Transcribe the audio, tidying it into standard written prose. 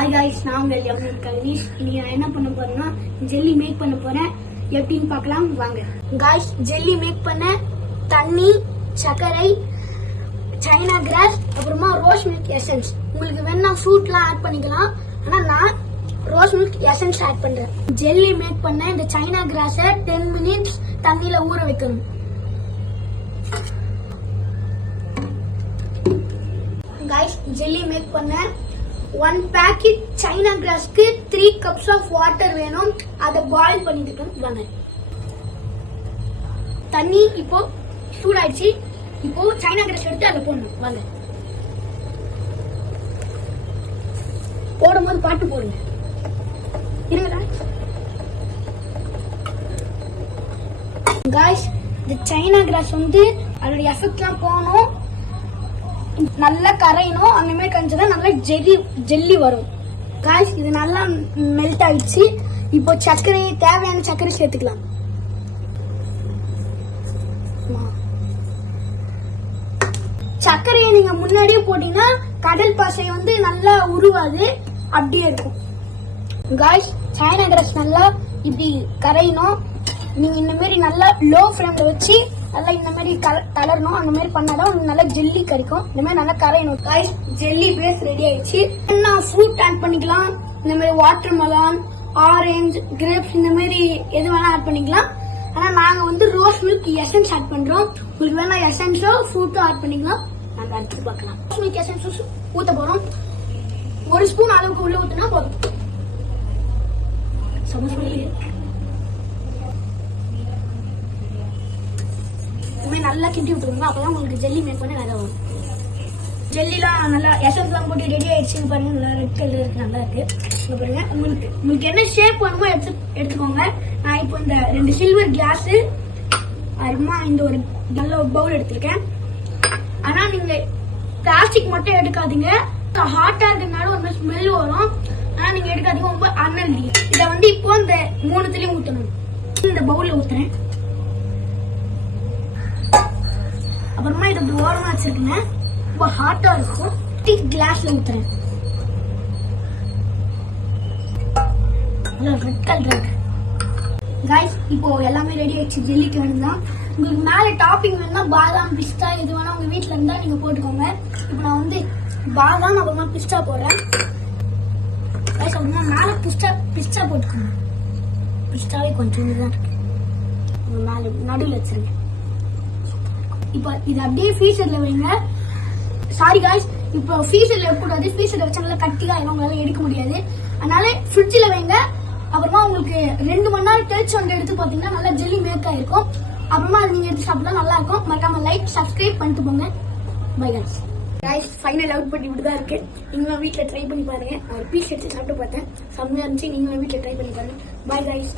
Hi guys, நான் உங்கள் யமுனா கவினிஷ். இன்னைக்கு நான் என்ன பண்ண போறேன்னா ஜெல்லி மேக் பண்ண போறேன். எப்படின்னு பார்க்கலாம் வாங்க. காய்ஸ், ஜெல்லி மேக் பண்ண தண்ணி, சர்க்கரை, சைனா கிராஸ், அப்புறமா ரோஸ் மில்க் எசன்ஸ். உங்களுக்கு வேணா ஃப்ரூட்லாம் ஆட் பண்ணிக்கலாம். ஆனா நான் ரோஸ் மில்க் எசன்ஸ் ஆட் பண்றேன். ஜெல்லி மேக் பண்ண இந்த சைனா கிராஸை 10 மினிட்ஸ் தண்ணியில ஊற வைக்கணும். காய்ஸ், ஜெல்லி மேக் பண்ண 1 பாக்கெட் சைனா கிராஸ்க்கு 3 cups of வாட்டர் வேணும். அதை பாயில் பண்ணிக்கிட்டோம் வாங்க. தண்ணி இப்போ சூடாயிடுச்சு. இப்போ சைனா கிராஸ் எடுத்து அதை போடணும் வாங்க. போடும்போது பாட்டு போடுங்க. இருங்கடா காய்ஸ், இந்த சைனா கிராஸ் வந்து அதோட எஃபெக்ட்லாம் போகணும், நல்லா கரையணும். அந்த மாதிரி கரைஞ்சதான் நல்லா ஜெல்லி வரும். காய்ஸ், இது நல்லா மெல்ட் ஆயிடுச்சு. இப்போ சர்க்கரை, தேவையான சர்க்கரை சேர்த்துக்கலாம். சர்க்கரையை நீங்க முன்னாடியே போட்டீங்கன்னா கடல் பாசை வந்து நல்லா உருவாது, அப்படியே இருக்கும். காய்ஸ், சைனா கிராஸ் நல்லா இப்படி கரையணும். நீங்க இந்த மாதிரி நல்லா லோ ஃப்ளேம்ல வச்சு நல்லா இந்த மாதிரி கலரணும். அந்த மாதிரி பண்ணாதான் உங்களுக்கு நல்லா ஜெல்லி கரைக்கும். இந்த மாதிரி நல்லா கரையணும். காய்ஸ், ஜெல்லி பேஸ் ரெடி ஆயிடுச்சு. என்ன ஃப்ரூட் ஆட் பண்ணிக்கலாம். இந்த மாதிரி வாட்டர் மெலான், ஆரஞ்சு, கிரேப்ஸ், இந்த மாதிரி எது வேணா ஆட் பண்ணிக்கலாம். ஆனா நாங்க வந்து ரோஸ் மில்க் எசன்ஸ் ஆட் பண்றோம். உங்களுக்கு வேணா எசன்ஸோ ஃப்ரூட்டோ ஆட் பண்ணிக்கலாம். நாங்க அடுத்து பார்க்கலாம். ரோஸ் மில்க் எசன்ஸ் ஊத்த போறோம். 1 ஸ்பூன் அளவுக்கு உள்ள ஊத்துனா போதும். நல்லா கிண்டி விட்டுருங்க. அப்பதான் உங்களுக்கு ஜெல்லி மேக் பண்ண நல்லா வரும். ஜெல்லிலாம் நல்லா எசன்ஸ்லாம் போட்டு ரெடி ஆயிடுச்சு. பாருங்க, நல்லா ரெட் கலர் இருக்கு, நல்லா இருக்கு. பாருங்க, உங்களுக்கு என்ன ஷேப் வேணுமோ எடுத்துக்கோங்க. நான் இப்போ இந்த 2 சில்வர் கிளாஸ், அப்புறமா இந்த ஒரு நல்ல பவுல் எடுத்திருக்கேன். ஆனா நீங்க பிளாஸ்டிக் மட்டும் எடுக்காதீங்க. ஹாட்டா இருக்கிறதுனால ஒரு ஸ்மெல் வரும். ஆனா நீங்க எடுக்காதீங்க, ரொம்ப அன்ஹெல்தி. இதை வந்து இப்போ இந்த 3த்துலயும் ஊத்தணும். இந்த பவுல்ல ஊத்துறேன். அப்புறமா இதை ஓரமா வச்சிருக்கேங்க. ரொம்ப ஹாட்டா இருக்கும். கிளாஸ்ல ஊத்துறேன். Red colour. காய்ஸ், இப்போ எல்லாமே ரெடி ஆயிடுச்சு. ஜெல்லிக்கு வேணும்தான். உங்களுக்கு மேல டாப்பிங் வேணும்னா பாதாம், பிஸ்தா எது வேணா உங்க வீட்டுல இருந்தா நீங்க போட்டுக்கோங்க. இப்போ நான் வந்து பாதாம் அப்புறமா பிஸ்தா போடுறேன். அப்புறமா மேல பிஸ்தா போட்டுக்கோங்க. பிஸ்தாவே கொஞ்சம் தான் இருக்கு. மேல நடுவில் வச்சிருக்கேன். இப்போ இது அப்படியே ஃப்ரீசர்ல வைங்க. சாரி காய்ஸ், இப்போ ஃப்ரீசர்ல வைக்கக்கூடாது. ஃப்ரீசர்ல வச்சா நல்லா கட்டியாயிரும், உங்களால எடுக்க முடியாது. அதனால ஃப்ரிட்ஜில் வைங்க. அப்புறமா உங்களுக்கு 2 மணி நேரம் கழிச்சு வந்து எடுத்து பாத்தீங்கன்னா நல்லா ஜெல்லி மேக் ஆயிருக்கும். அப்புறமா அது நீங்க எடுத்து சாப்பிட்டா நல்லா இருக்கும். மறக்காம லைக், சப்ஸ்கிரைப் பண்ணிட்டு போங்க. By guys. Guys, final out பண்ணி இப்படிதான் இருக்கு. நீங்களும் வீட்டுல ட்ரை பண்ணி பாருங்க. ஒரு பீஸ் எடுத்து சாப்பிட்டு பார்த்தேன், செம்மையா இருந்துச்சு. நீங்களும் வீட்டுல ட்ரை பண்ணி பாருங்க. By guys.